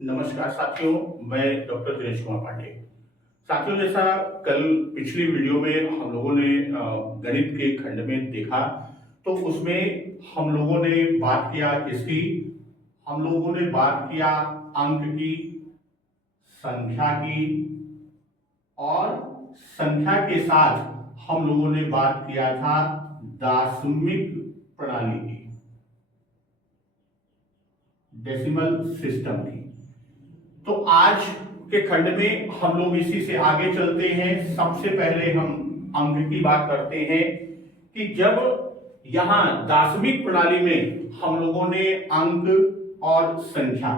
नमस्कार साथियों, मैं डॉक्टर दिनेश कुमार पांडे। साथियों, जैसा कल पिछली वीडियो में हम लोगों ने गणित के खंड में देखा, तो उसमें हम लोगों ने बात किया किसकी? हम लोगों ने बात किया अंक की, संख्या की, और संख्या के साथ हम लोगों ने बात किया था दार्शनिक प्रणाली की, डेसिमल सिस्टम की। तो आज के खंड में हम लोग इसी से आगे चलते हैं। सबसे पहले हम अंक की बात करते हैं कि जब यहां दार्शनिक प्रणाली में हम लोगों ने अंक और संख्या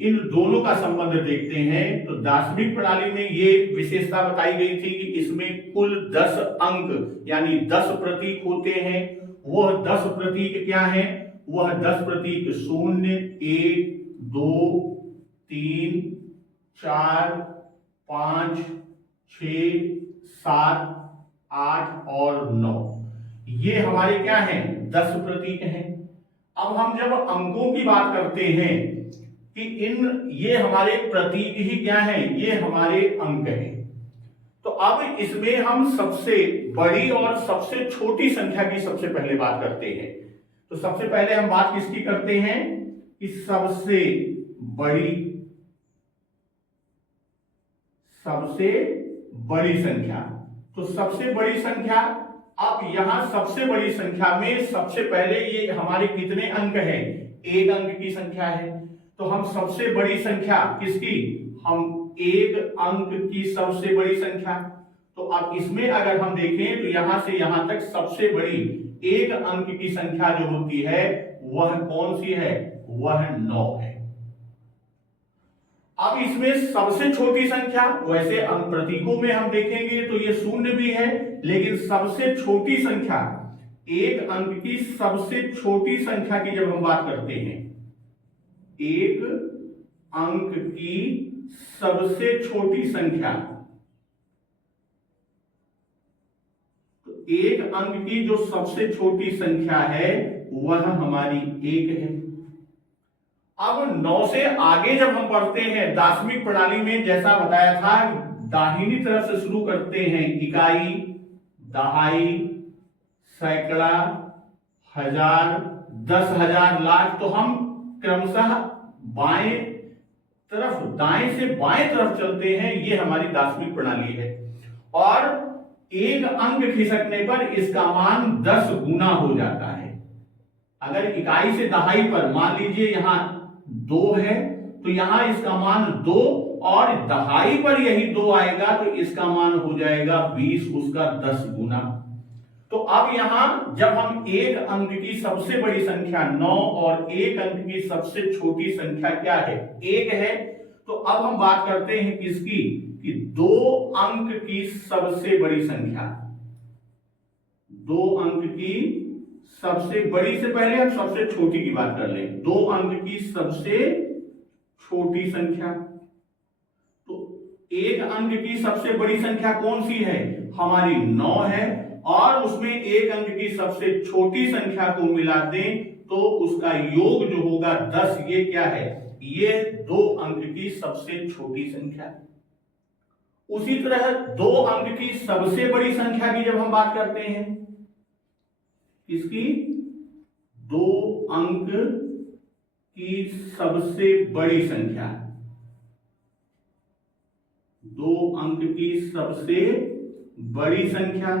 इन दोनों का संबंध देखते हैं, तो दार्शनिक प्रणाली में ये विशेषता बताई गई थी कि इसमें कुल 10 अंक यानी 10 प्रतीक होते हैं। वह 10 प्रतीक क्या है? वह 10 प्रतीक 0, 1, 2, 3, 4, 5, 6, 7, 8 और 9, ये हमारे क्या हैं? 10 प्रतीक हैं। अब हम जब अंकों की बात करते हैं कि ये हमारे प्रतीक ही क्या हैं? ये हमारे अंक हैं। तो अब इसमें हम सबसे बड़ी और सबसे छोटी संख्या की सबसे पहले बात करते हैं। तो सबसे पहले हम बात किसकी करते हैं कि सबसे बड़ी संख्या। तो सबसे बड़ी संख्या, अब यहां सबसे बड़ी संख्या में सबसे पहले ये हमारे कितने अंक हैं? 1 अंक की संख्या है। तो हम सबसे बड़ी संख्या किसकी? हम 1 अंक की सबसे बड़ी संख्या। तो अब इसमें अगर हम देखें तो यहां से यहां तक सबसे बड़ी 1 अंक की संख्या जो होती है वह कौन सी है? वह 9 है। अब इसमें सबसे छोटी संख्या, वैसे अंक प्रतीकों में हम देखेंगे तो ये 0 भी है, लेकिन सबसे छोटी संख्या 1 अंक की सबसे छोटी संख्या की जब हम बात करते हैं, 1 अंक की सबसे छोटी संख्या, तो 1 अंक की जो सबसे छोटी संख्या है वह हमारी 1 है। अब 9 से आगे जब हम बढ़ते हैं दार्शनिक प्रणाली में, जैसा बताया था, दाहिनी तरफ से शुरू करते हैं इकाई, दहाई, सैकड़ा, हजार, 10,000, लाख। तो हम क्रमशः बाएं तरफ, दाएं से बाएं तरफ चलते हैं। ये हमारी दार्शनिक प्रणाली है। और 1 अंक खिसकने पर इसका मान 10 गुना हो जाता है। अगर इकाई से दहाई पर मान लीजिए यहां 2 है, तो यहां इसका मान 2, और दहाई पर यही 2 आएगा तो इसका मान हो जाएगा 20, उसका 10 गुना। तो अब यहां जब हम 1 अंक की सबसे बड़ी संख्या 9 और 1 अंक की सबसे छोटी संख्या क्या है? 1 है। तो अब हम बात करते हैं किसकी? कि 2 अंक की सबसे बड़ी संख्या। 2 अंक की सबसे बड़ी से पहले हम सबसे छोटी की बात कर लें। 2 अंक की सबसे छोटी संख्या, तो 1 अंक की सबसे बड़ी संख्या कौन सी है? हमारी 9 है। और उसमें 1 अंक की सबसे छोटी संख्या को मिला दें तो उसका योग जो होगा 10। ये क्या है? ये 2 अंक की सबसे छोटी संख्या। उसी तरह 2 अंक की सबसे बड़ी संख्या की जब हम बात करते हैं, इसकी 2 अंक की सबसे बड़ी संख्या, 2 अंक की सबसे बड़ी संख्या,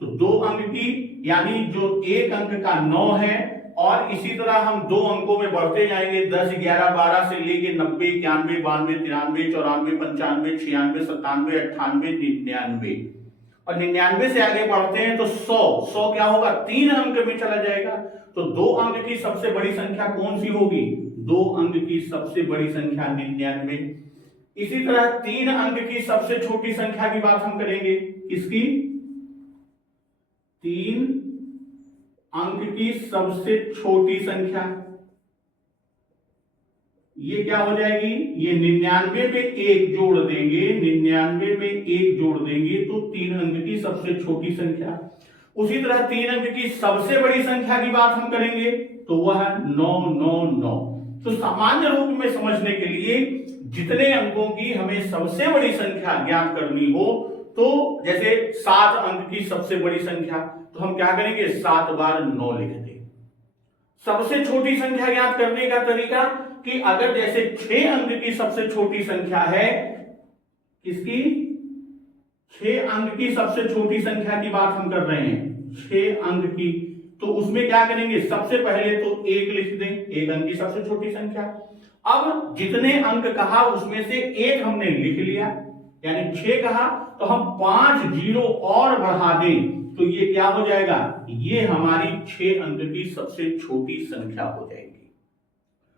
तो 2 अंक की यानी जो 1 अंक का 9 है, और इसी तरह हम 2 अंकों में बढ़ते जाएंगे, 10, 11, 12 से लेके 90, 91, 92, 93, 94, 95, 96, 97, 98, 99, और 99 से आगे बढ़ते हैं तो 100 क्या होगा? 3 अंक में चला जाएगा। तो 2 अंक की सबसे बड़ी संख्या कौन सी होगी? 2 अंक की सबसे बड़ी संख्या 99। इसी तरह 3 अंक की सबसे छोटी संख्या की बात हम करेंगे, किसकी? 3 अंक की सबसे छोटी संख्या, ये क्या हो जाएगी? ये 99 में 1 जोड़ देंगे, 99 में 1 जोड़ देंगे तो 3 अंक की सबसे छोटी संख्या। उसी तरह 3 अंक की सबसे बड़ी संख्या की बात हम करेंगे तो वह 999। तो सामान्य रूप में समझने के लिए जितने अंकों की हमें सबसे बड़ी संख्या ज्ञात करनी हो, तो जैसे 7 अंक की सबसे बड़ी संख्या, तो हम क्या करेंगे 7 बार 9 लिख दें। सबसे छोटी संख्या ज्ञात करने का तरीका कि अगर जैसे 6 अंक की सबसे छोटी संख्या है, किसकी 6 अंक की सबसे छोटी संख्या की बात हम कर रहे हैं, 6 अंक की, तो उसमें क्या करेंगे सबसे पहले तो 1 लिख दें, 1 अंक की सबसे छोटी संख्या। अब जितने अंक कहा उसमें से 1 हमने लिख लिया, यानी 6 कहा, तो हम 5 जीरो और बढ़ा दें तो ये क्या हो जाएगा, ये हमारी 6 अंक की सबसे छोटी संख्या हो जाएगी।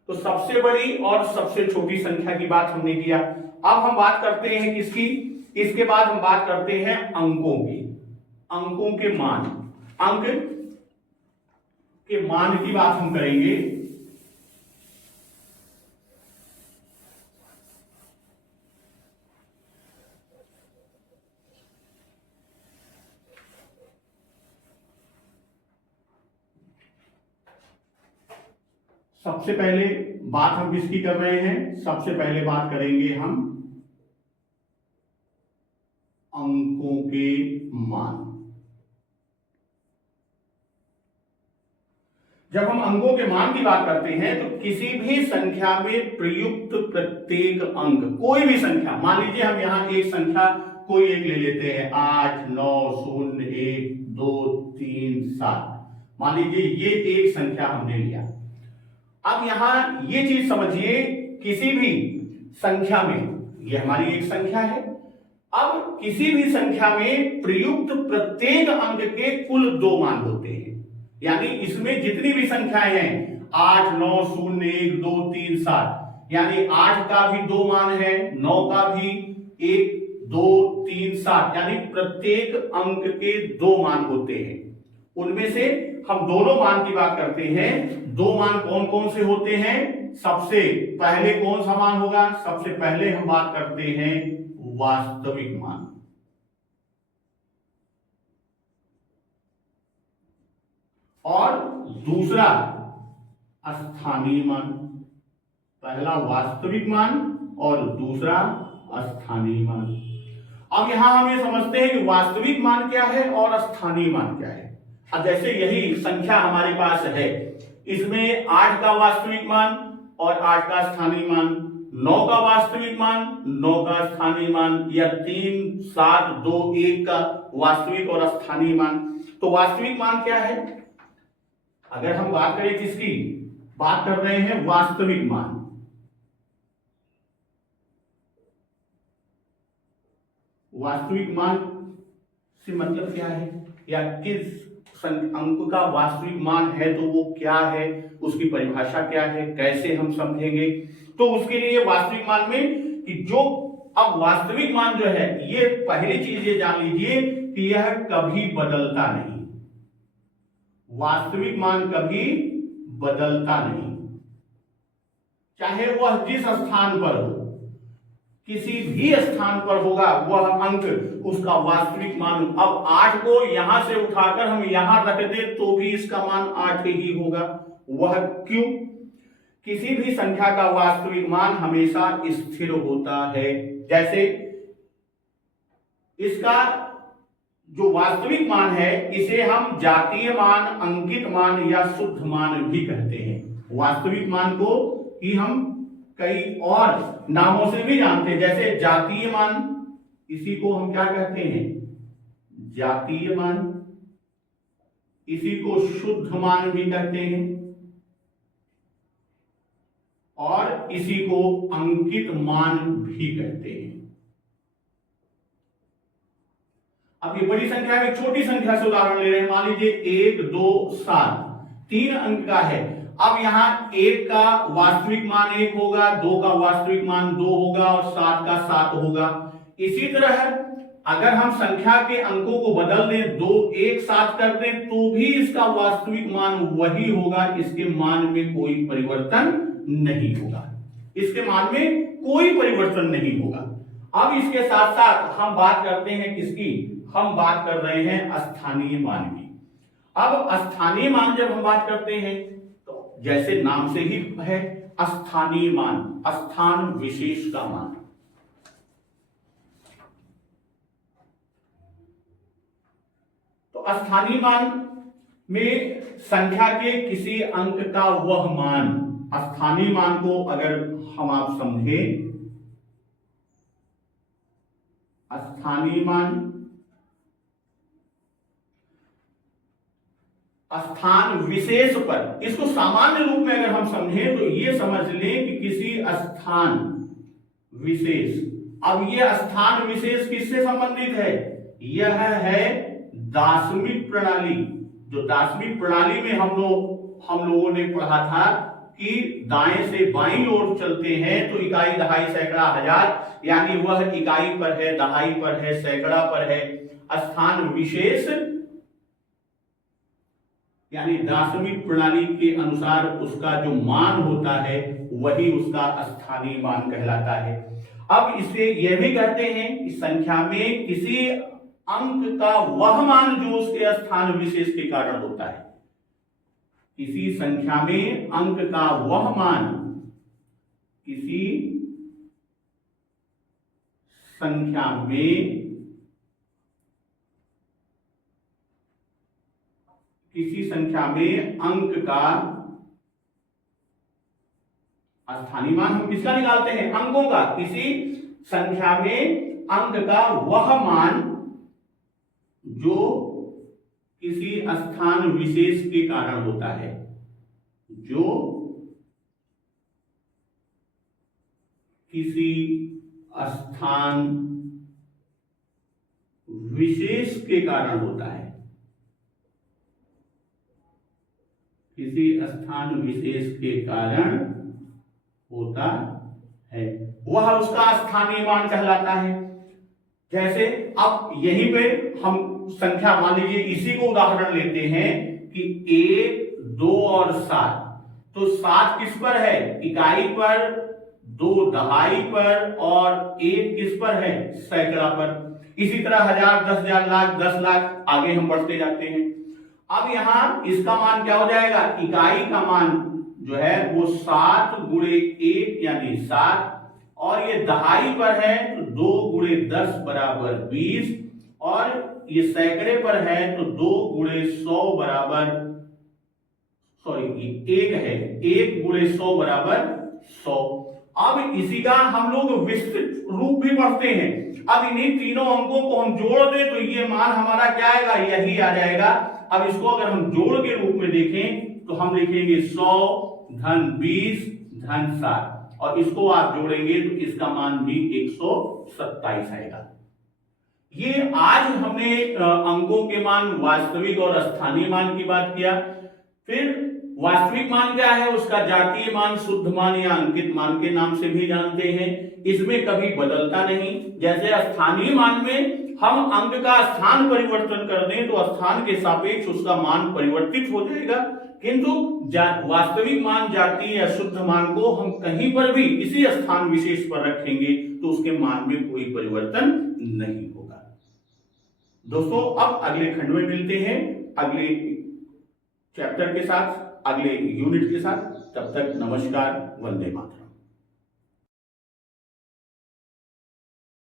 तो सबसे बड़ी और सबसे छोटी संख्या की बात हमने किया। अब हम बात करते हैं किसकी, इसके बाद हम बात करते हैं अंकों की, अंकों के मान, अंक के मान की बात हम करेंगे। सबसे पहले बात हम किसकी कर रहे हैं, सबसे पहले बात करेंगे हम अंकों के मान। जब हम अंकों के मान की बात करते हैं तो किसी भी संख्या में प्रयुक्त प्रत्येक अंक, कोई भी संख्या, मान लीजिए हम यहां एक संख्या कोई एक ले लेते हैं 8 9 0 1 2 3 7, मान लीजिए ये एक संख्या हमने लिया। अब यहां ये चीज समझिए, किसी भी संख्या में, ये हमारी एक संख्या है, अब किसी भी संख्या में प्रयुक्त प्रत्येक अंक के कुल 2 मान होते हैं, यानी इसमें जितनी भी संख्याएं हैं 8 9 0 1 2 3 7, यानी 8 का भी 2 मान है, 9 का भी 1 2 3 7, यानी प्रत्येक अंक के 2 मान होते हैं। उनमें से हम दोनों मान की बात करते हैं। 2 मान कौन कौन से होते हैं, सबसे पहले कौन सा मान होगा, सबसे पहले हम बात करते हैं वास्तविक मान, और दूसरा स्थानीय मान। पहला वास्तविक मान और दूसरा स्थानीय मान। अब यहां हम ये समझते हैं कि वास्तविक मान क्या है और स्थानीय मान क्या है। अब जैसे यही संख्या हमारे पास है, इसमें 8 का वास्तविक मान और 8 का स्थानीय मान, 9 का वास्तविक मान 9 का स्थानीय मान, या 3 7 2 1 का वास्तविक और स्थानीय मान। तो वास्तविक मान क्या है, अगर हम बात करें किसकी, बात कर रहे हैं वास्तविक मान। वास्तविक मान से मतलब क्या है, या किस अंक का वास्तविक मान है तो वो क्या है, उसकी परिभाषा क्या है, कैसे हम समझेंगे। तो उसके लिए वास्तविक मान में कि जो, अब वास्तविक मान जो है, ये पहली चीज ये जान लीजिए कि यह कभी बदलता नहीं, वास्तविक मान कभी बदलता नहीं, चाहे वह जिस स्थान पर हो, किसी भी स्थान पर होगा वह अंक उसका वास्तविक मान। अब 8 को यहां से उठाकर हम यहां रख दें तो भी इसका मान 8 ही होगा। वह क्यों, किसी भी संख्या का वास्तविक मान हमेशा स्थिर होता है। जैसे इसका जो वास्तविक मान है इसे हम जातीय मान, अंकित मान या शुद्ध मान भी कहते हैं। वास्तविक मान को ही हम कई और नामों से भी जानते हैं, जैसे जातीय मान, इसी को हम क्या कहते हैं, जातीय मान, इसी को शुद्ध मान भी कहते हैं, और इसी को अंकित मान भी कहते हैं। अब ये बड़ी संख्या में छोटी संख्या से उदाहरण ले रहे हैं, मान लीजिए 1 2 7 3 अंक का है। अब यहां 1 का वास्तविक मान 1 होगा, 2 का वास्तविक मान 2 होगा और 7 का 7 होगा। इसी तरह अगर हम संख्या के अंकों को बदल दें, 2 1 7 कर दें तो भी इसका वास्तविक मान वही होगा, इसके मान में कोई परिवर्तन नहीं होगा, इसके मान में कोई परिवर्तन नहीं होगा। अब इसके साथ साथ हम बात करते हैं किसकी, हम बात कर रहे हैं स्थानीय मान की। अब स्थानीय मान जब हम बात करते हैं तो जैसे नाम से ही है, स्थानीय मान, स्थान विशेष का मान। तो स्थानीय मान में संख्या के किसी अंक का वह मान, स्थानीय मान को अगर हम आप समझें, स्थानीय मान स्थान विशेष पर, इसको सामान्य रूप में अगर हम समझें तो ये समझ लें कि किसी स्थान विशेष। अब ये स्थान विशेष किससे संबंधित है? यह है दार्शनिक प्रणाली। जो दार्शनिक प्रणाली में हम लोगों ने पढ़ा था कि दाएं से बाईं ओर चलते हैं तो इकाई, दहाई, सैकड़ा, हजार, यानी वह इकाई पर है, दहाई पर है, सैकड़ा पर है। स्थान विशेष यानी दार्शनिक प्रणाली के अनुसार उसका जो मान होता है वही उसका स्थानीय मान कहलाता है। अब इसे यह भी कहते हैं कि संख्या में किसी अंक का वह मान जो उसके स्थान विशेष के कारण होता है। किसी संख्या में अंक का वह मान, किसी संख्या में अंक का स्थानीय मान हम किसका निकालते हैं? अंकों का। किसी संख्या में अंक का वह मान जो किसी स्थान विशेष के कारण होता है, जो किसी स्थान विशेष के कारण होता है, किसी स्थान विशेष के कारण होता है, वह उसका स्थानीय मान कहलाता है। जैसे अब यहीं पे हम संख्या, मान लीजिए इसी को उदाहरण लेते हैं कि 1, 2 और 7। तो 7 किस पर है? इकाई पर, 2 दहाई पर और 1 किस पर है? सैकड़ा पर। इसी तरह 1000, 10,000, लाख, 10 लाख, आगे हम बढ़ते जाते हैं। अब यहां इसका मान क्या हो जाएगा? इकाई का मान जो है वो 7 गुणे 1 यानी 7, और ये दहाई पर है तो 2 गुणे 10 बराबर 20, और ये सैकड़े पर है तो 2 गुणे 100 बराबर, ये 1 है, 1 गुणे 100 बराबर 100। अब इसी का हम लोग विस्तृत रूप भी पढ़ते हैं। अब इन्हीं तीनों अंकों को हम जोड़ दें तो ये मान हमारा क्या आएगा? यही आ जाएगा। अब इसको अगर हम जोड़ के रूप में देखें तो हम लिखेंगे 100 धन 20 धन 7, और इसको आप जोड़ेंगे तो इसका मान भी 127 आएगा। ये आज हमने अंकों के मान, वास्तविक और स्थानीय मान की बात किया। फिर वास्तविक मान क्या है? उसका जातीय मान, शुद्ध मान या अंकित मान के नाम से भी जानते हैं। इसमें कभी बदलता नहीं। जैसे स्थानीय मान में हम अंक का स्थान परिवर्तन कर दें तो स्थान के सापेक्ष उसका मान परिवर्तित हो जाएगा, किंतु वास्तविक मान, जातीय या शुद्ध मान को हम कहीं पर भी इसी स्थान विशेष पर रखेंगे तो उसके मान में कोई परिवर्तन नहीं होगा। दोस्तों, अब अगले खंड में मिलते हैं, अगले चैप्टर के साथ, अगले यूनिट के साथ। तब तक नमस्कार, वंदे मातरम।